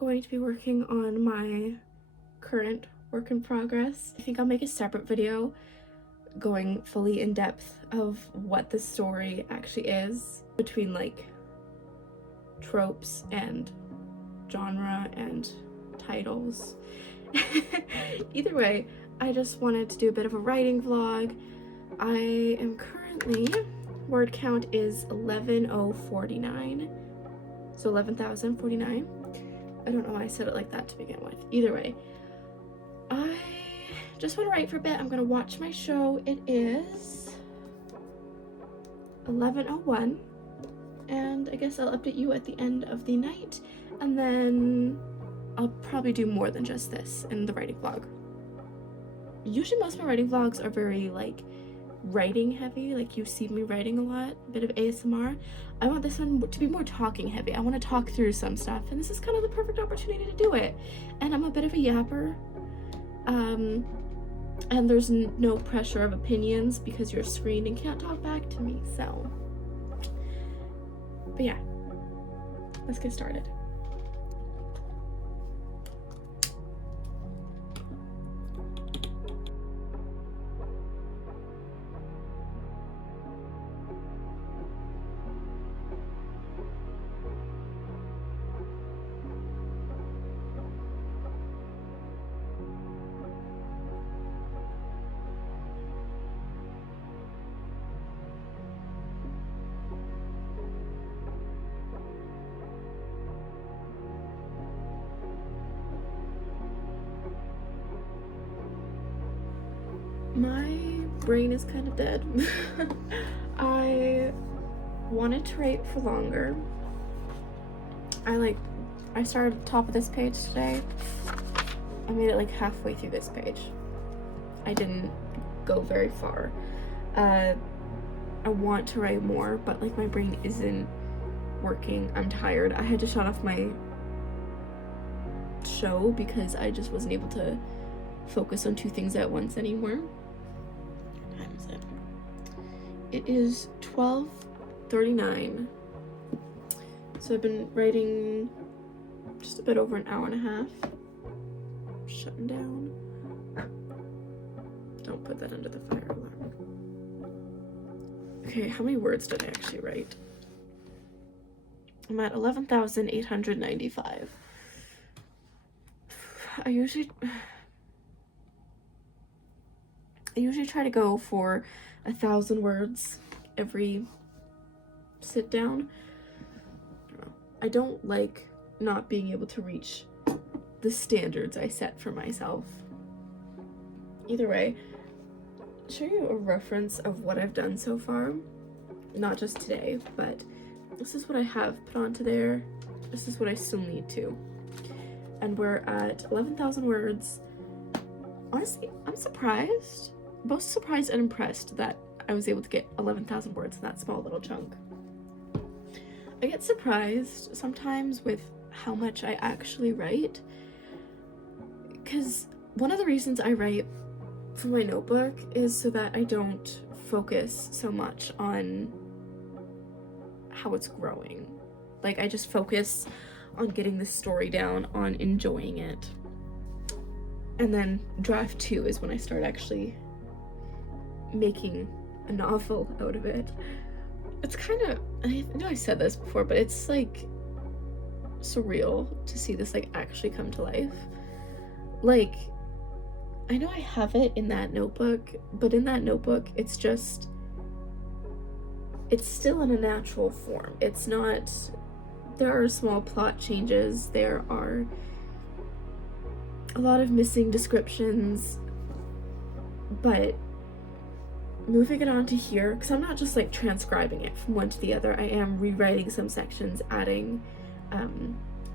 going to be working on my current work in progress. I think I'll make a separate video going fully in depth of what the story actually is, between like tropes and genre and titles. Either way, I just wanted to do a bit of a writing vlog. I am currently, word count is 11,049, so 11,049. I don't know why I said it like that to begin with. Either way, I just want to write for a bit. I'm gonna watch my show. It is 11:01, and I guess I'll update you at the end of the night, and then I'll probably do more than just this in the writing vlog. Usually most of my writing vlogs are very like writing heavy, like you see me writing a lot, a bit of ASMR. I want this one to be more talking heavy. I want to talk through some stuff, and this is kind of the perfect opportunity to do it. And I'm a bit of a yapper, and there's no pressure of opinions because you're screened and can't talk back to me, so. But yeah, let's get started. My brain is kind of dead. I wanted to write for longer. I started at the top of this page today. I made it like halfway through this page. I didn't go very far. I want to write more, but like my brain isn't working. I'm tired. I had to shut off my show because I just wasn't able to focus on two things at once anymore. What time is it? It is 12:39. So I've been writing just a bit over an hour and a half. Shutting down. Don't put that under the fire alarm. Okay, how many words did I actually write? I'm at 11,895. I usually try to go for 1,000 words every sit down. I don't like not being able to reach the standards I set for myself. Either way, I'll show you a reference of what I've done so far. Not just today, but this is what I have put onto there. This is what I still need to. And we're at 11,000 words. Honestly, I'm surprised. Both surprised and impressed that I was able to get 11,000 words in that small little chunk. I get surprised sometimes with how much I actually write, because one of the reasons I write for my notebook is so that I don't focus so much on how it's growing. Like, I just focus on getting the story down, on enjoying it. And then draft 2 is when I start actually making a novel out of it. It's kind of, I know I said this before, but it's like surreal to see this like actually come to life. Like, I know I have it in that notebook, but in that notebook it's still in a natural form. It's not, there are small plot changes, there are a lot of missing descriptions, but moving it onto here, because I'm not just like transcribing it from one to the other, I am rewriting some sections, adding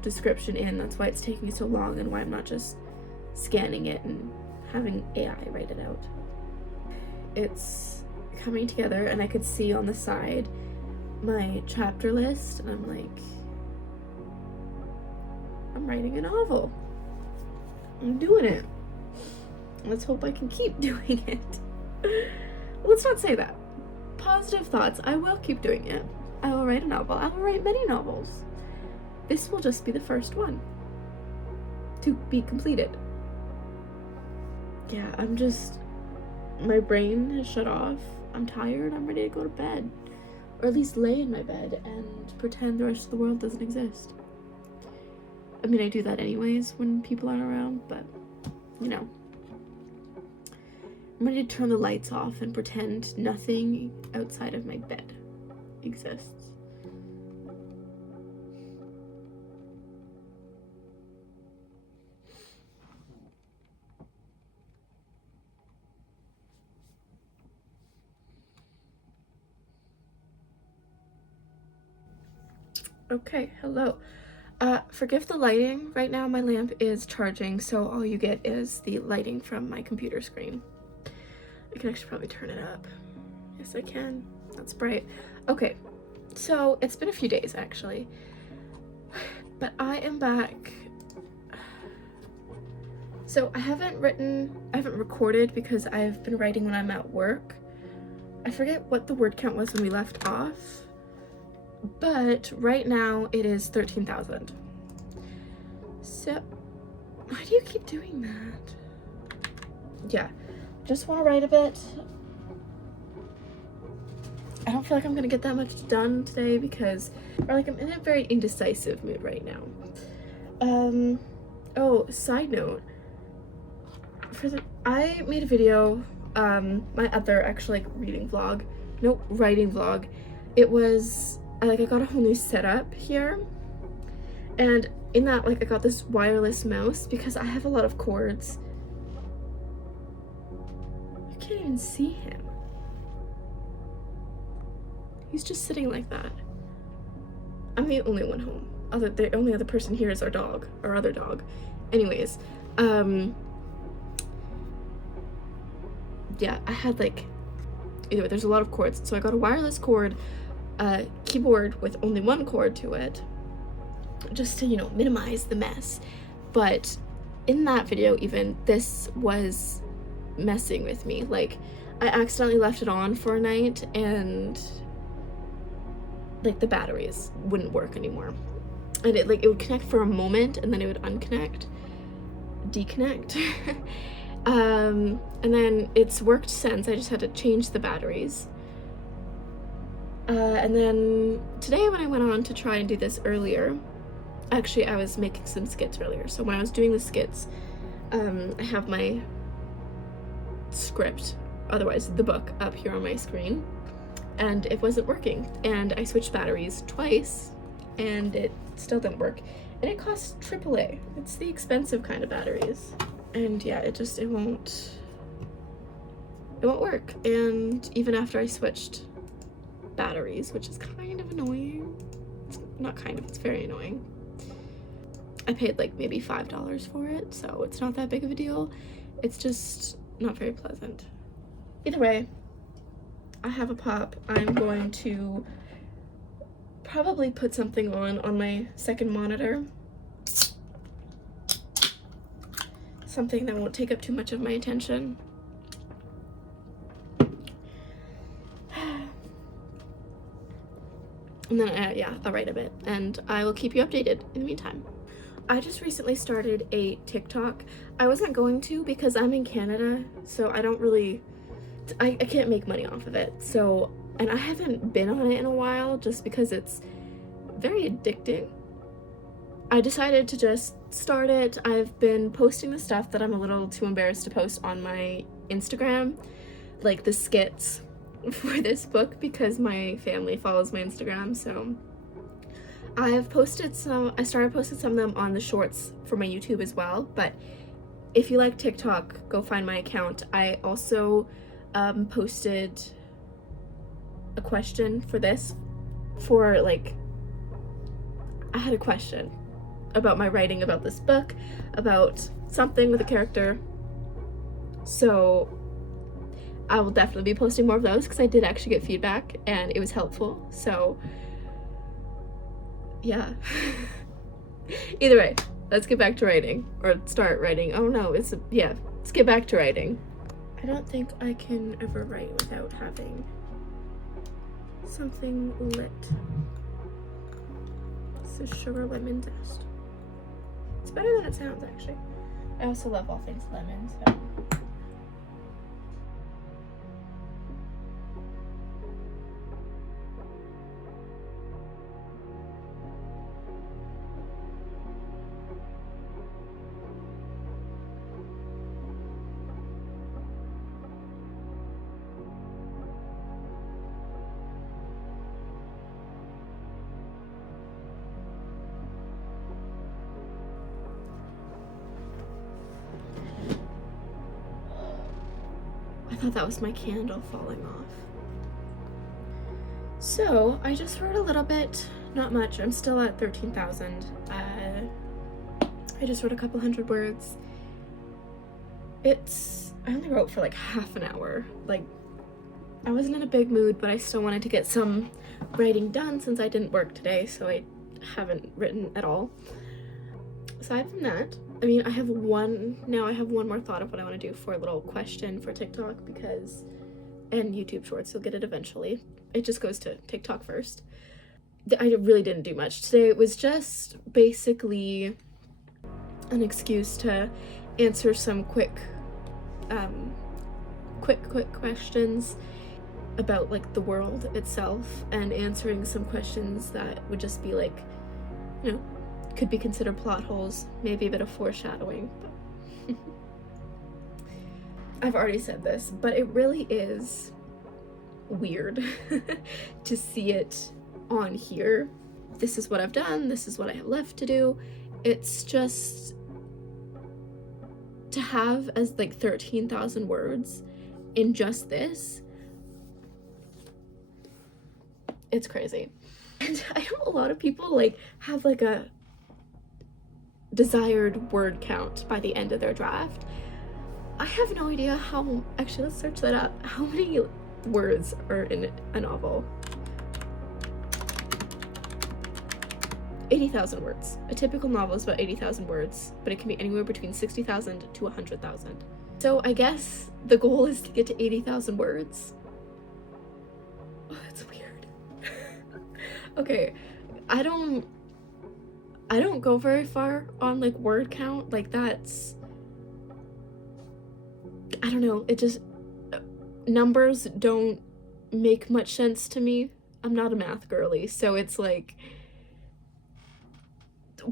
description in. That's why it's taking so long and why I'm not just scanning it and having AI write it out. It's coming together, and I could see on the side my chapter list, and I'm like, I'm writing a novel. I'm doing it. Let's hope I can keep doing it. Let's not say that. Positive thoughts. I will keep doing it. I will write a novel. I will write many novels. This will just be the first one. to be completed. Yeah, my brain has shut off. I'm tired. I'm ready to go to bed. Or at least lay in my bed and pretend the rest of the world doesn't exist. I mean, I do that anyways when people aren't around, but, you know. I'm ready to turn the lights off and pretend nothing outside of my bed exists. Okay, hello. Forgive the lighting. Right now my lamp is charging, so all you get is the lighting from my computer screen. I can actually probably turn it up. Yes, I can. That's bright. Okay, so it's been a few days actually, but I am back. So I haven't recorded because I've been writing when I'm at work. I forget what the word count was when we left off, but right now it is 13,000. So, why do you keep doing that? Yeah, just want to write a bit. I don't feel like I'm gonna get that much done today because, I'm in a very indecisive mood right now. Oh, side note. I made a video, my other actually writing vlog. It was, I got a whole new setup here. And in that, I got this wireless mouse because I have a lot of cords. You can't even see him. He's just sitting like that. I'm the only one home. The only other person here is our other dog. Anyways, yeah, I had anyway, there's a lot of cords. So I got a wireless cord, keyboard with only one cord to it, just to, minimize the mess. But in that video even, this was messing with me. I accidentally left it on for a night and the batteries wouldn't work anymore. And it would connect for a moment and then it would deconnect. And then it's worked since. I just had to change the batteries. And then today when I went on to try and do this earlier, actually I was making some skits earlier. So when I was doing the skits, I have my script, otherwise the book, up here on my screen, and it wasn't working. And I switched batteries twice and it still didn't work. And it costs AAA. It's the expensive kind of batteries. And yeah, it won't work. And even after I switched batteries, which is kind of annoying. It's not kind of, it's very annoying. I paid maybe $5 for it, so it's not that big of a deal. It's just not very pleasant. Either way, I have a pop. I'm going to probably put something on my second monitor. Something that won't take up too much of my attention. And then, yeah, I'll write a bit, and I will keep you updated in the meantime. I just recently started a TikTok. I wasn't going to because I'm in Canada, so I can't make money off of it. So, and I haven't been on it in a while just because it's very addicting. I decided to just start it. I've been posting the stuff that I'm a little too embarrassed to post on my Instagram, like the skits for this book, because my family follows my Instagram. So I started posting some of them on the shorts for my YouTube as well. But if you like TikTok, go find my account. I also posted a question for this I had a question about my writing about this book, about something with a character. So I will definitely be posting more of those because I did actually get feedback and it was helpful. So yeah. Either way, let's get back to writing, or start writing. Oh no, let's get back to writing. I don't think I can ever write without having something lit. This is sugar lemon zest. It's better than it sounds, actually. I also love all things lemon, so. I thought that was my candle falling off. So I just wrote a little bit, not much. I'm still at 13,000. I just wrote a couple hundred words. I only wrote for like half an hour. Like, I wasn't in a big mood, but I still wanted to get some writing done since I didn't work today, so I haven't written at all. Aside from that, I mean, I have one more thought of what I want to do for a little question for TikTok, and YouTube Shorts, you'll get it eventually. It just goes to TikTok first. I really didn't do much today. It was just basically an excuse to answer some quick questions about like the world itself, and answering some questions that would just be like, you know, could be considered plot holes, maybe a bit of foreshadowing. I've already said this, but it really is weird to see it on here. This is what I've done, this is what I have left to do. It's just to have as like 13,000 words in just this. It's crazy. And I know a lot of people like have like a desired word count by the end of their draft. I have no idea how, actually let's search that up. How many words are in a novel? 80,000 words. A typical novel is about 80,000 words, but it can be anywhere between 60,000 to 100,000. So I guess the goal is to get to 80,000 words. Oh, that's weird. Okay, I don't go very far on like word count. Like that's, I don't know, it just, numbers don't make much sense to me. I'm not a math girly, so it's like,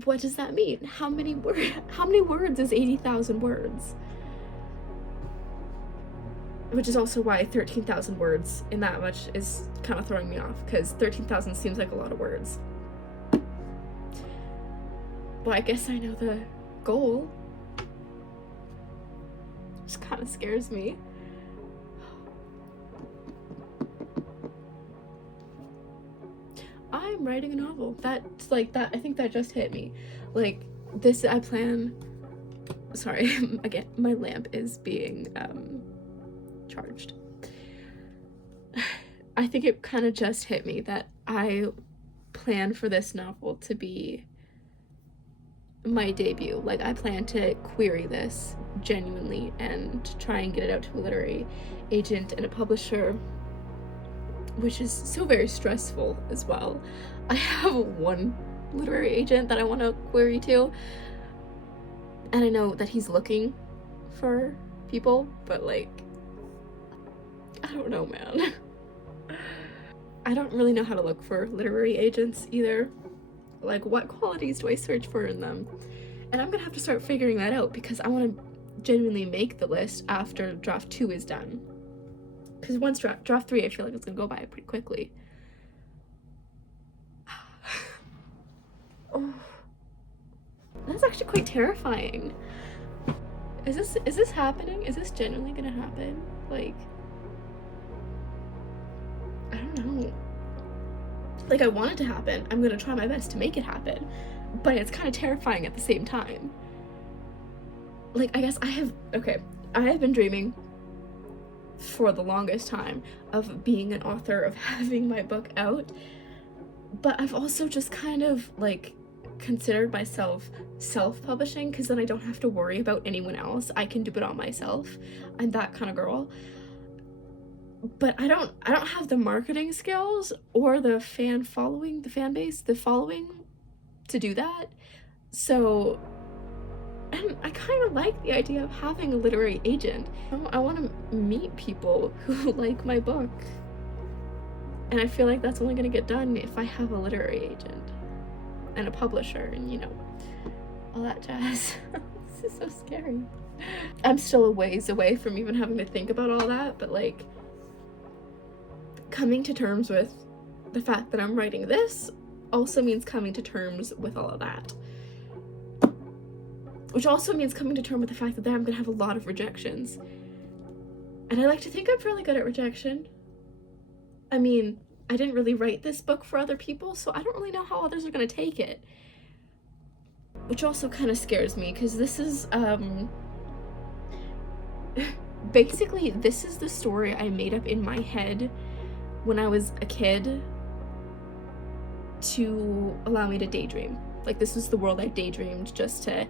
what does that mean? How many words is 80,000 words? Which is also why 13,000 words in that much is kind of throwing me off, because 13,000 seems like a lot of words. Well, I guess I know the goal. Just kind of scares me. I'm writing a novel. That's like that. I think that just hit me. Like this, I plan. Sorry, again, my lamp is being charged. I think it kind of just hit me that I plan for this novel to be my debut. Like I plan to query this genuinely and try and get it out to a literary agent and a publisher, which is so very stressful as well. I have one literary agent that I want to query to, and I know that he's looking for people, but like, I don't know, man. I don't really know how to look for literary agents either. Like, what qualities do I search for in them? And I'm gonna have to start figuring that out, because I want to genuinely make the list after draft 2 is done. Because once draft 3, I feel like it's gonna go by pretty quickly. Oh, that's actually quite terrifying. Is this happening? Is this genuinely gonna happen? Like, I don't know. Like, I want it to happen. I'm gonna try my best to make it happen, but it's kind of terrifying at the same time. Like, I guess I have been dreaming for the longest time of being an author, of having my book out, but I've also just kind of like considered myself self-publishing, because then I don't have to worry about anyone else. I can do it all myself. I'm that kind of girl. But I don't have the marketing skills or the fan following to do that. So And I kind of like the idea of having a literary agent. I want to meet people who like my book. And I feel like that's only going to get done if I have a literary agent and a publisher and, you know, all that jazz. This is so scary. I'm still a ways away from even having to think about all that, but like coming to terms with the fact that I'm writing this also means coming to terms with all of that. Which also means coming to terms with the fact that I'm gonna have a lot of rejections. And I like to think I'm fairly good at rejection. I mean, I didn't really write this book for other people, so I don't really know how others are gonna take it. Which also kind of scares me, because this is, basically, this is the story I made up in my head when I was a kid to allow me to daydream. Like, this was the world I daydreamed just to,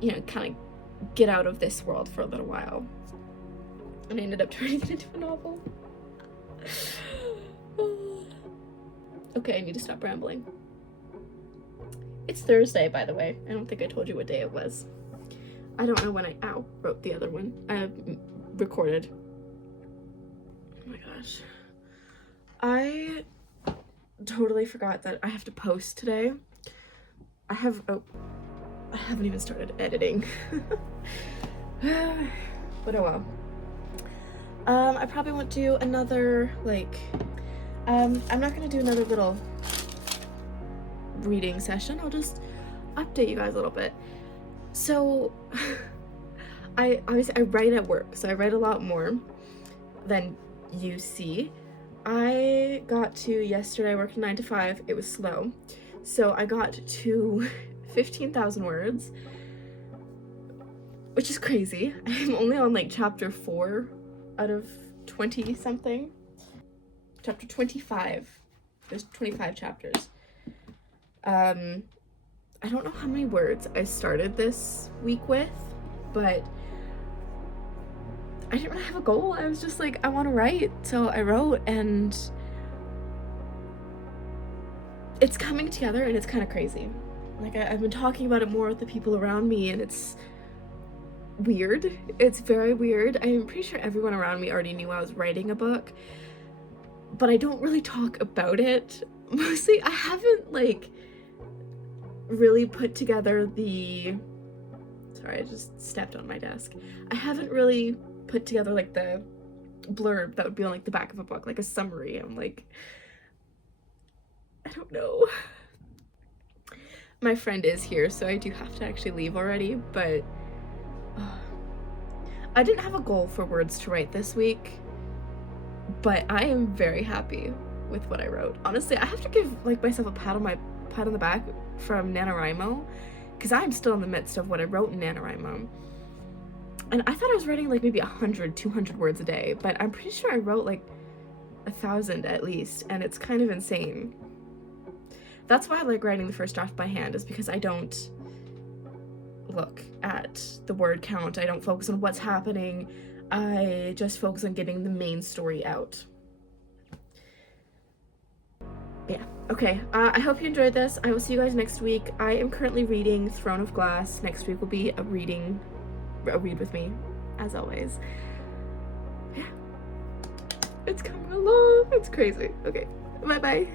you know, kind of get out of this world for a little while. And I ended up turning it into a novel. Okay, I need to stop rambling. It's Thursday, by the way. I don't think I told you what day it was. I don't know when I wrote the other one. I recorded. Oh my gosh. I totally forgot that I have to post today. I haven't even started editing. But oh well. I probably won't do another, like, I'm not gonna do another little reading session. I'll just update you guys a little bit. So, I write at work, so I write a lot more than you see. I got to, yesterday I worked 9 to 5, it was slow. So I got to 15,000 words, which is crazy. I'm only on like chapter 4 out of 20 something. Chapter 25. There's 25 chapters. I don't know how many words I started this week with, but I didn't really have a goal. I was just like, I want to write, so I wrote, and it's coming together, and it's kind of crazy. Like, I've been talking about it more with the people around me, and it's weird. It's very weird. I'm pretty sure everyone around me already knew I was writing a book, but I don't really talk about it. Mostly, I haven't, like, really put together the... Sorry, I just stepped on my desk. I haven't really put together, like, the blurb that would be on, like, the back of a book, like a summary. I'm like, I don't know. My friend is here, so I do have to actually leave already, but I didn't have a goal for words to write this week, but I am very happy with what I wrote. Honestly, I have to give, like, myself a pat on the back from NaNoWriMo, because I'm still in the midst of what I wrote in NaNoWriMo. And I thought I was writing like maybe 100, 200 words a day, but I'm pretty sure I wrote like 1,000 at least, and it's kind of insane. That's why I like writing the first draft by hand, is because I don't look at the word count. I don't focus on what's happening. I just focus on getting the main story out. Yeah, okay. I hope you enjoyed this. I will see you guys next week. I am currently reading Throne of Glass. Next week will be a read with me, as always. Yeah. It's coming along. It's crazy. Okay, bye-bye.